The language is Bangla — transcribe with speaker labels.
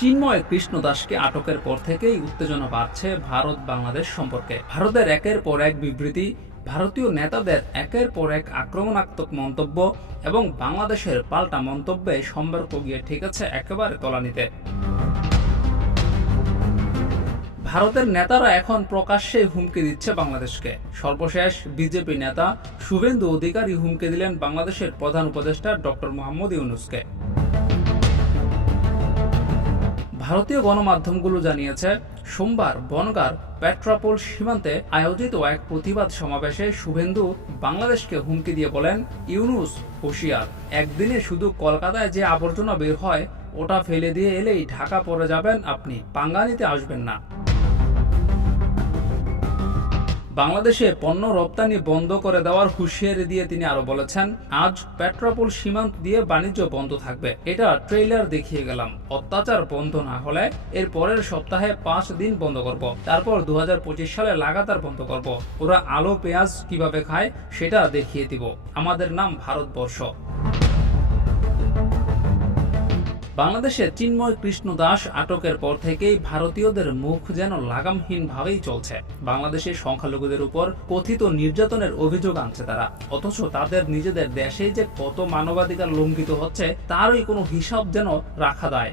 Speaker 1: চিন্ময় কৃষ্ণ দাসকে আটকের পর থেকেই উত্তেজনা বাড়ছে ভারত বাংলাদেশ সম্পর্কে। ভারতের একের পর এক বিবৃতি, ভারতীয় নেতাদের একের পর এক আক্রমণাত্মক মন্তব্য এবং বাংলাদেশের পাল্টা মন্তব্যে সম্পর্ক গিয়ে ঠেকেছে একেবারে তলানিতে। ভারতের নেতারা এখন প্রকাশ্যে হুমকি দিচ্ছে বাংলাদেশকে। সর্বশেষ বিজেপি নেতা শুভেন্দু অধিকারী হুমকি দিলেন বাংলাদেশের প্রধান উপদেষ্টা ডক্টর মোহাম্মদ ইউনুসকে। ভারতীয় গণমাধ্যমগুলো জানিয়েছে, সোমবার বনগার পেট্রাপোল সীমান্তে আয়োজিত এক প্রতিবাদ সমাবেশে শুভেন্দু বাংলাদেশকে হুমকি দিয়ে বলেন, ইউনুস হুশিয়ার। একদিনে শুধু কলকাতায় যে আবর্জনা বের হয়, ওটা ফেলে দিয়ে এলেই ঢাকা পড়ে যাবেন আপনি। পাঙ্গানিতে আসবেন না। বাংলাদেশে পণ্য রপ্তানি বন্ধ করে দেওয়ার হুঁশিয়ারি দিয়ে তিনি আরও বলেছেন, আজ পেট্রাপোল সীমান্ত দিয়ে বাণিজ্য বন্ধ থাকবে। এটা ট্রেইলার দেখিয়ে গেলাম। অত্যাচার বন্ধ না হলে এর পরের সপ্তাহে পাঁচ দিন বন্ধ করব। তারপর দু হাজার পঁচিশ সালে লাগাতার বন্ধ করব। ওরা আলো, পেঁয়াজ কীভাবে খায় সেটা দেখিয়ে দিব। আমাদের নাম ভারতবর্ষ। বাংলাদেশে চিন্ময় কৃষ্ণ দাস আটকের পর থেকেই ভারতীয়দের মুখ যেন লাগামহীনভাবেই চলছে। বাংলাদেশের সংখ্যালঘুদের উপর কথিত নির্যাতনের অভিযোগ আনছে তারা। অথচ তাদের নিজেদের দেশে যে কত মানবাধিকার লঙ্ঘিত হচ্ছে, তারই কোনো হিসাব যেন রাখা দেয়।